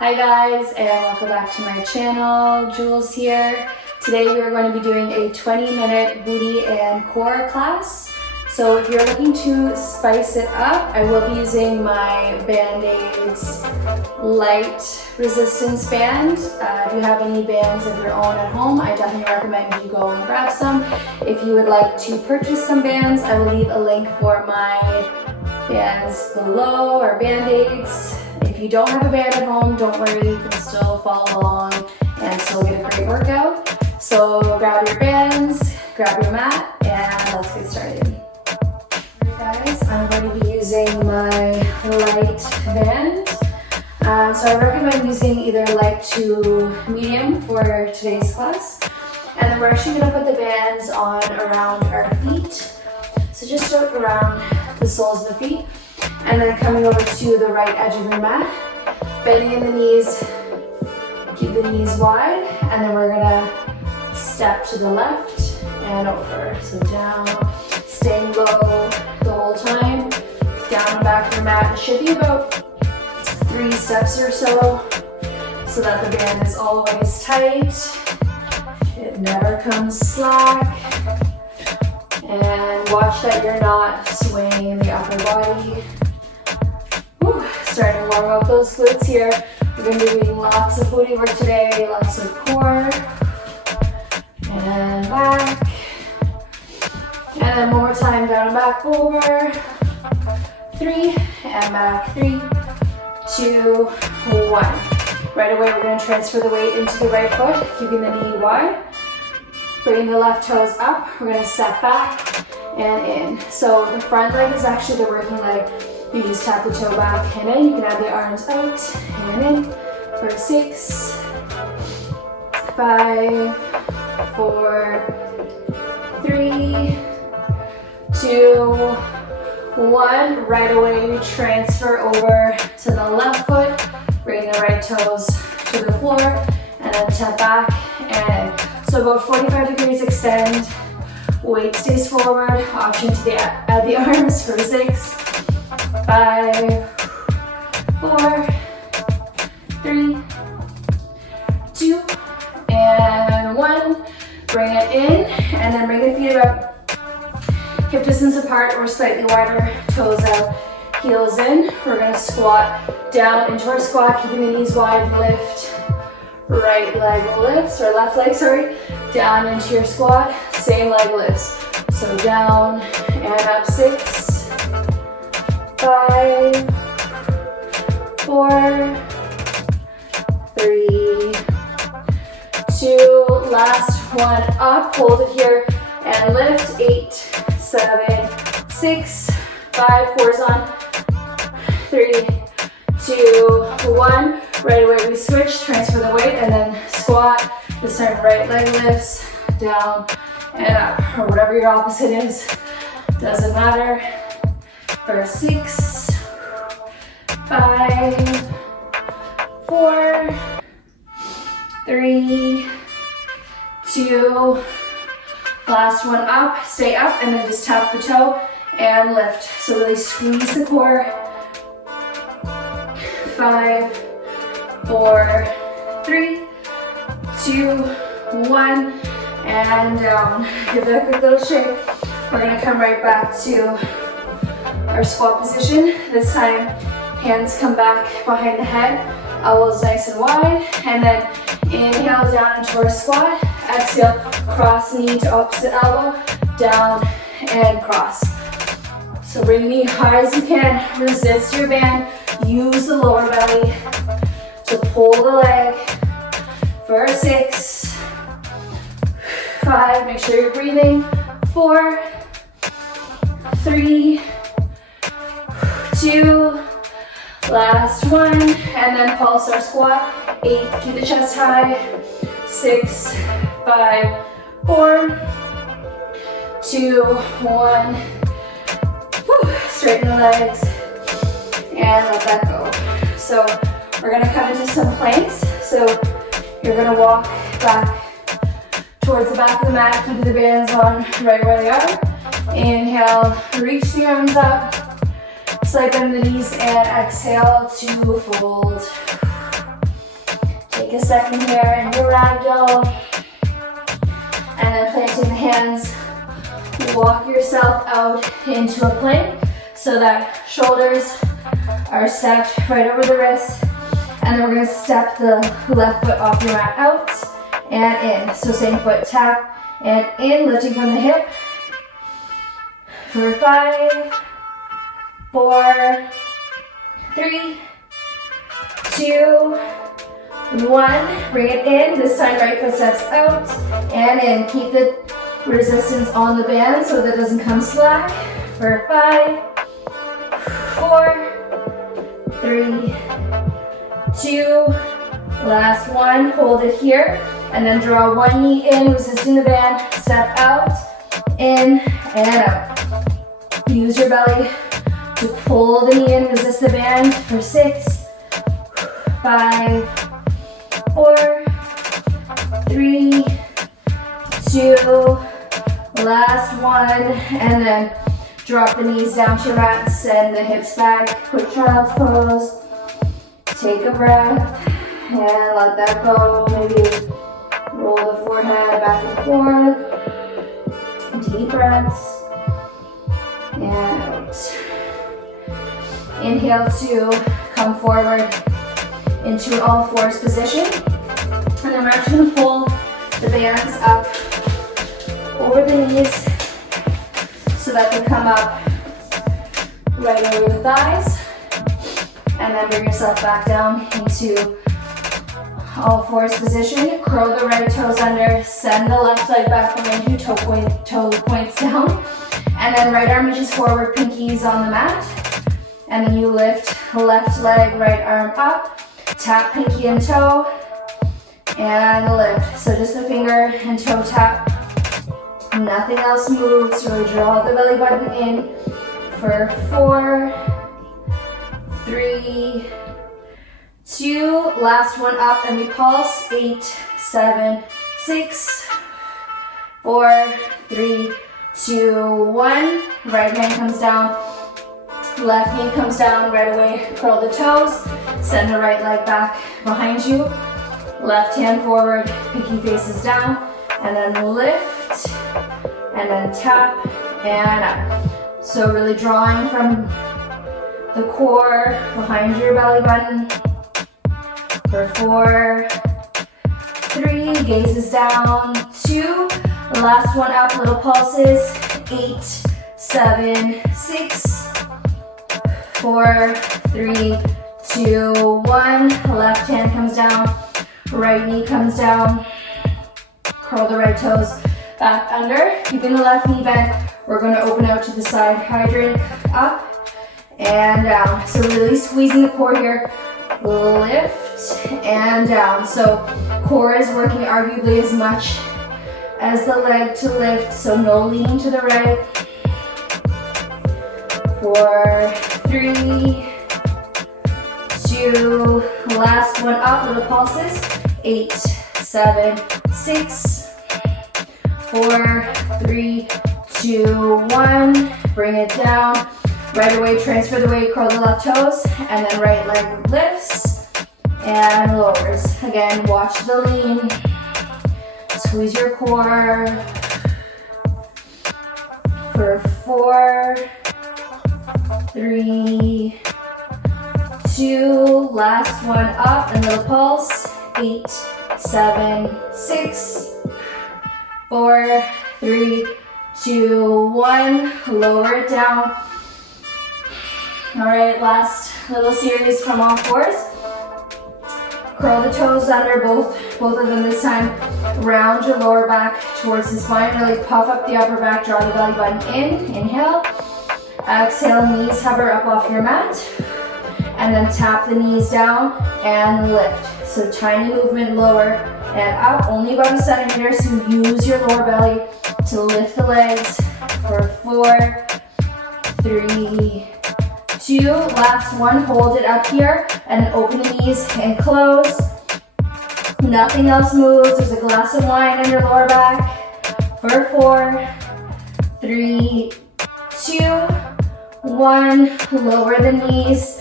Hi guys, and welcome back to my channel. Jules here. Today we are going to be doing a 20-minute booty and core class. So if you're looking to spice it up, I will be using my Band-Aids light resistance band. If you have any bands of your own at home, I definitely recommend you go and grab some. If you would like to purchase some bands, I will leave a link for my bands below, or Band-Aids. If you don't have a band at home, don't worry, you can still follow along and still get a great workout. So grab your bands, grab your mat, and let's get started. Alright guys, I'm going to be using my light band. So I recommend using either light to medium for today's class. And then we're actually going to put the bands on around our feet. So just start around the soles of the feet. And then coming over to the right edge of your mat, bending in the knees, keep the knees wide, and then we're gonna step to the left and over. So down, staying low the whole time, down and back of your mat. It should be about 3 steps or so that the band is always tight. It never comes slack. And watch that you're not swaying the upper body. Whew, starting to warm up those glutes here. We're going to be doing lots of booty work today, lots of core. And back. And then one more time, down and back, over. 3, and back, 3, 2, 1. Right away, we're going to transfer the weight into the right foot, keeping the knee wide. Bringing the left toes up, we're going to step back and in. So the front leg is actually the working leg. You just tap the toe back and in. You can have the arms out and in for 6, 5, 4, 3, 2, 1. Right away we transfer over to the left foot, bring the right toes to the floor, and then tap back and in. So about 45 degrees extend, weight stays forward, option to add the arms for 6, 5, 4, 3, 2, and 1. Bring it in, and then bring the feet about hip distance apart or slightly wider, toes out, heels in. We're gonna squat down into our squat, keeping the knees wide, lift. Right leg lifts, or left leg, sorry, down into your squat, same leg lifts. So down and up, 6, 5, 4, 3, 2, last one, up, hold it here, and lift, 8, 7, 6, 5, cores on, 3, 2, 1. Right away we switch, transfer the weight, and then squat. This time right leg lifts, down and up, or whatever your opposite is, doesn't matter. For 6, 5, 4, 3, 2, last one up, stay up, and then just tap the toe and lift. So really squeeze the core. 5, 4, 3, 2, 1, and down. Give it a quick little shake. We're gonna come right back to our squat position. This time, hands come back behind the head, elbows nice and wide, and then inhale down into our squat. Exhale, cross knee to opposite elbow, down and cross. So bring the knee high as you can, resist your band, use the lower belly to pull the leg for 6, 5, make sure you're breathing, 4, 3, 2, last one, and then pulse our squat, 8, keep the chest high, 6, 5, 4, 2, 1, whew, straighten the legs, and let that go. So we're gonna come into some planks. So you're gonna walk back towards the back of the mat, keep the bands on right where they are. Inhale, reach the arms up, slide bend the knees, and exhale to fold. Take a second here in your ragdoll. And then planting the hands, walk yourself out into a plank so that shoulders are stacked right over the wrist. And then we're gonna step the left foot off your mat out and in. So same foot, tap and in, lifting from the hip. For 5, 4, 3, 2, 1. Bring it in. This time right foot steps out and in. Keep the resistance on the band so that it doesn't come slack. For 5, 4, 3, 2, last one. Hold it here and then draw one knee in, resisting the band. Step out, in and out. Use your belly to pull the knee in, resist the band. For 6, 5, 4, 3, 2, last one, and then drop the knees down to your mat, send the hips back, quick child's pose. Take a breath and let that go. Maybe roll the forehead back and forth. Deep breaths. And out. Inhale to come forward into all fours position. And then we're actually going to pull the bands up over the knees so that they come up right over the thighs. And then bring yourself back down into all fours position. Curl the right toes under, send the left leg back behind you, toe points down. And then right arm reaches forward, pinkies on the mat. And then you lift left leg, right arm up, tap pinky and toe, and lift. So just the finger and toe tap. Nothing else moves. So draw the belly button in for 4, 3, 2, last one up and we pulse. 8, 7, 6, 4, 3, 2, 1. Right hand comes down, left knee comes down right away. Curl the toes, send the right leg back behind you. Left hand forward, pinky faces down, and then lift, and then tap, and up. So really drawing from the core behind your belly button. For 4, 3, gazes down. 2, the last one up, little pulses. 8, 7, 6, 4, 3, 2, 1. Left hand comes down, right knee comes down. Curl the right toes back under. Keeping the left knee bent, we're going to open out to the side. Hydrant up and down. So really squeezing the core here. Lift and down. So core is working arguably as much as the leg to lift. So no lean to the right. 4, 3, 2, last one up, little pulses. 8, 7, 6, 4, 3, 2, 1. Bring it down. Right away, transfer the weight, curl the left toes, and then right leg lifts and lowers. Again, watch the lean. Squeeze your core. For 4, 3, 2, last one up, and little pulse. 8, 7, 6, 4, 3, 2, 1. Lower it down. All right, last little series from all fours. Curl the toes under, both of them this time. Round your lower back towards the spine. Really puff up the upper back, draw the belly button in. Inhale. Exhale, knees hover up off your mat. And then tap the knees down and lift. So tiny movement, lower and up, only about a centimeter. So use your lower belly to lift the legs. For 4, 3, 2, last one, hold it up here, and then open the knees and close. Nothing else moves. There's a glass of wine on your lower back. For 4, 3, 2, 1, lower the knees,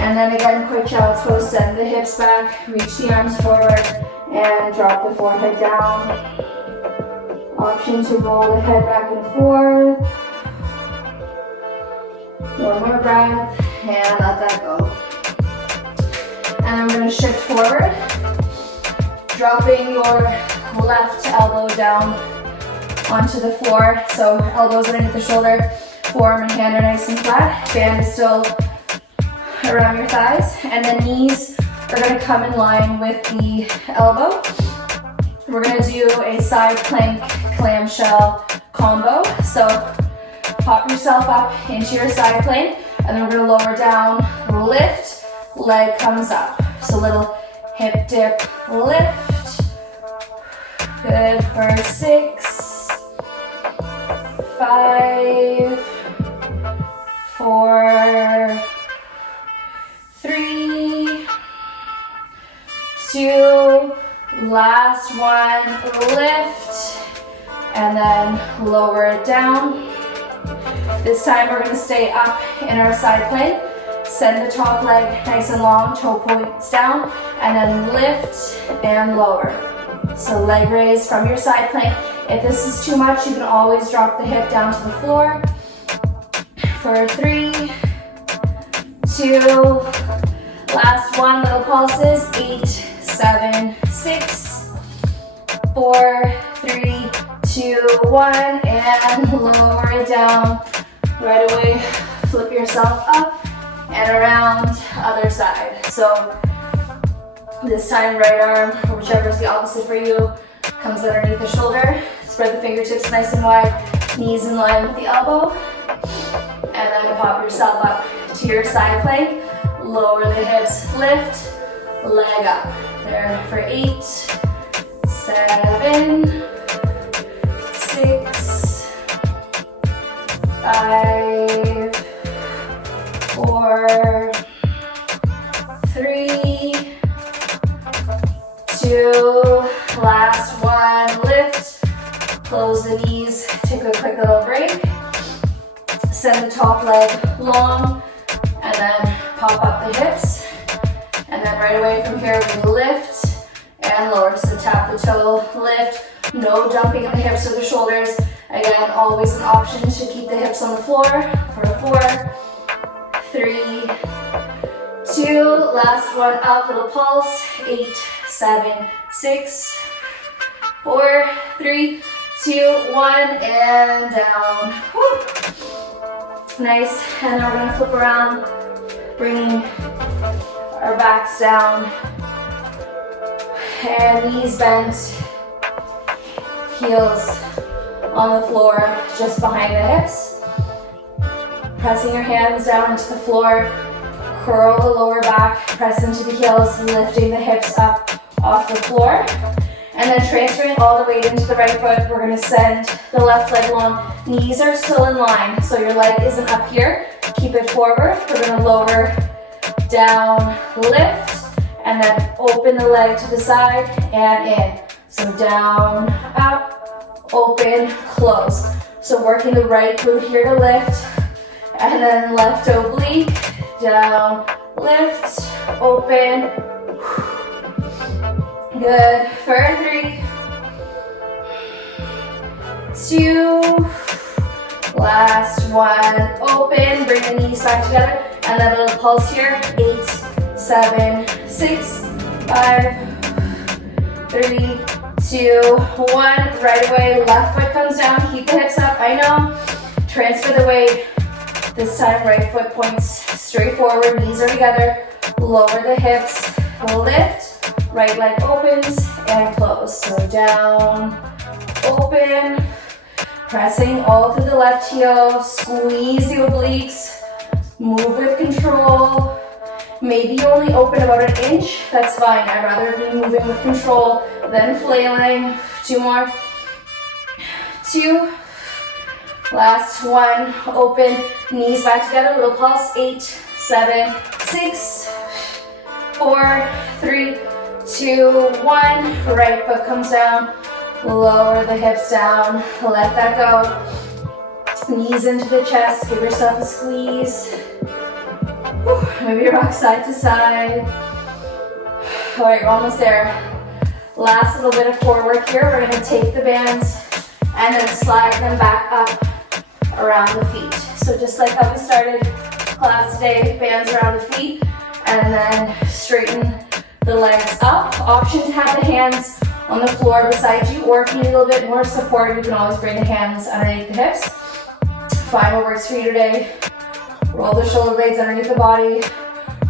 And then again, quick child's pose, send the hips back, reach the arms forward, and drop the forehead down. Option to roll the head back and forth. One more breath, and let that go. And I'm going to shift forward, dropping your left elbow down onto the floor. So elbows underneath the shoulder, forearm and hand are nice and flat. Band is still around your thighs, and the knees are going to come in line with the elbow. We're going to do a side plank clamshell combo. So pop yourself up into your side plank, and then we're going to lower down, lift, leg comes up. So little hip dip, lift. Good for 6, 5, 4, 3, 2, last one, lift, and then lower it down. This time we're going to stay up in our side plank. Send the top leg nice and long, toe points down, and then lift and lower. So leg raise from your side plank. If this is too much, you can always drop the hip down to the floor. For 3, 2, last one, little pulses, 8, 7, 6, 4, 3, 2, 1, and lower it down. Right away, flip yourself up and around, other side. So this time, right arm, or whichever is the opposite for you, comes underneath the shoulder. Spread the fingertips nice and wide, knees in line with the elbow. And then pop yourself up to your side plank. Lower the hips, lift, leg up. There for 8, 7, 6, 5, 4, 3, 2, last one, lift, close the knees, take a quick little break, send the top leg long, and then pop up the hips, and then right away from here we lift and lower, so tap the toe, lift, no dumping of the hips or the shoulders, again always an option to keep the hips on the floor, for 4, 3, 2, last one up, little pulse, 8, 7, 6, 4, 3, 2, 1, and down. Whew. Nice, and then we're gonna flip around, bringing our backs down, and knees bent, heels on the floor, just behind the hips. Pressing your hands down into the floor, curl the lower back, press into the heels, lifting the hips up off the floor. And then transferring all the weight into the right foot, we're going to send the left leg long. Knees are still in line, so your leg isn't up here. Keep it forward. We're going to lower, down, lift, and then open the leg to the side and in. So down, up, open, close. So working the right glute here to lift, and then left oblique, down, lift, open. Good, for 3, 2, last one, open, bring the knees back together, and then a little pulse here, 8, 7, 6, 5, 3, 2, 1, right away, left foot comes down, keep the hips up, I know, transfer the weight, this time right foot points straight forward, knees are together, lower the hips, lift, right leg opens and close. So down, open, pressing all through the left heel, squeeze the obliques, move with control. Maybe you only open about an inch, that's fine. I'd rather be moving with control than flailing. 2 more. 2. Last one, open, knees back together, little pulse, 8, 7, 6, 4, 3, 2, 1, right foot comes down, lower the hips down, let that go, knees into the chest, give yourself a squeeze, Maybe rock side to side. All right, we're almost there. Last little bit of core work here. We're gonna take the bands and then slide them back up around the feet. So just like how we started class today, bands around the feet, and then straighten the legs up. Option to have the hands on the floor beside you, or if you need a little bit more support, you can always bring the hands underneath the hips. Find what works for you today. Roll the shoulder blades underneath the body.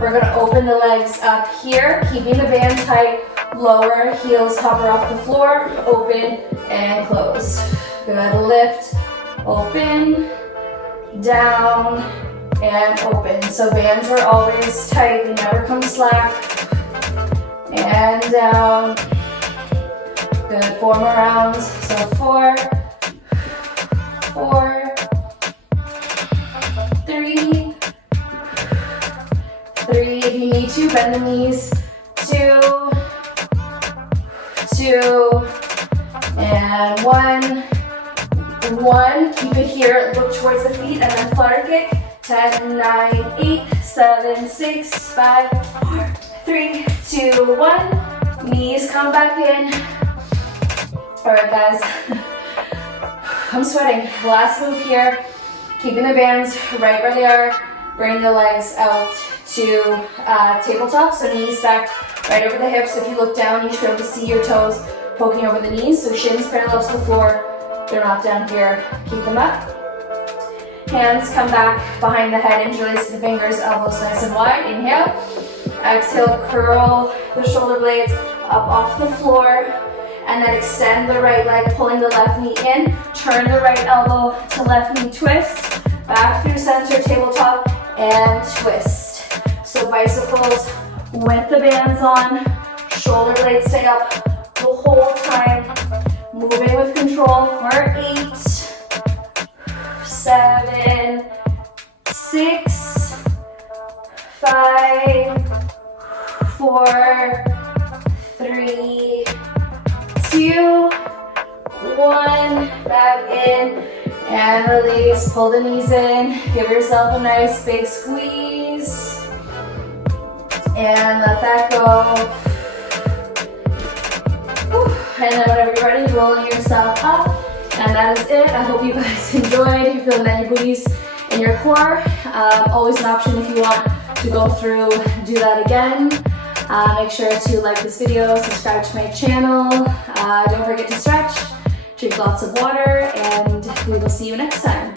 We're gonna open the legs up here, keeping the band tight, lower, heels hover off the floor, open and close. Good, lift, open, down, and open. So bands are always tight, they never come slack. And down. Good, 4 more rounds. So 4, 4, 3, 3. If you need to, bend the knees. 2, 2, and 1. 1. Keep it here. Look towards the feet and then flutter kick. 10, 9, 8, 7, 6, 5, 4, 3, 2, 1. Knees come back in. All right, guys. I'm sweating. Last move here. Keeping the bands right where they are. Bring the legs out to tabletop. So knees stacked right over the hips. If you look down, you should be able to see your toes poking over the knees. So shins parallel to the floor. They're not down here. Keep them up. Hands come back behind the head. Interlace the fingers. Elbows nice and wide. Inhale. Exhale. Curl the shoulder blades up off the floor. And then extend the right leg, pulling the left knee in. Turn the right elbow to left knee twist. Back through center, tabletop, and twist. So bicycles with the bands on. Shoulder blades stay up the whole time. Moving with control for 8, 7, 6, 5, 4, 3, 2, 1, back in, and release. Pull the knees in, give yourself a nice big squeeze, and let that go. Whew. And then whenever you're ready, rolling yourself up, and that is it. I hope you guys enjoyed. You're feeling any booties in your core. Always an option if you want to go through, do that again. Make sure to like this video, subscribe to my channel. Don't forget to stretch, drink lots of water, and we will see you next time.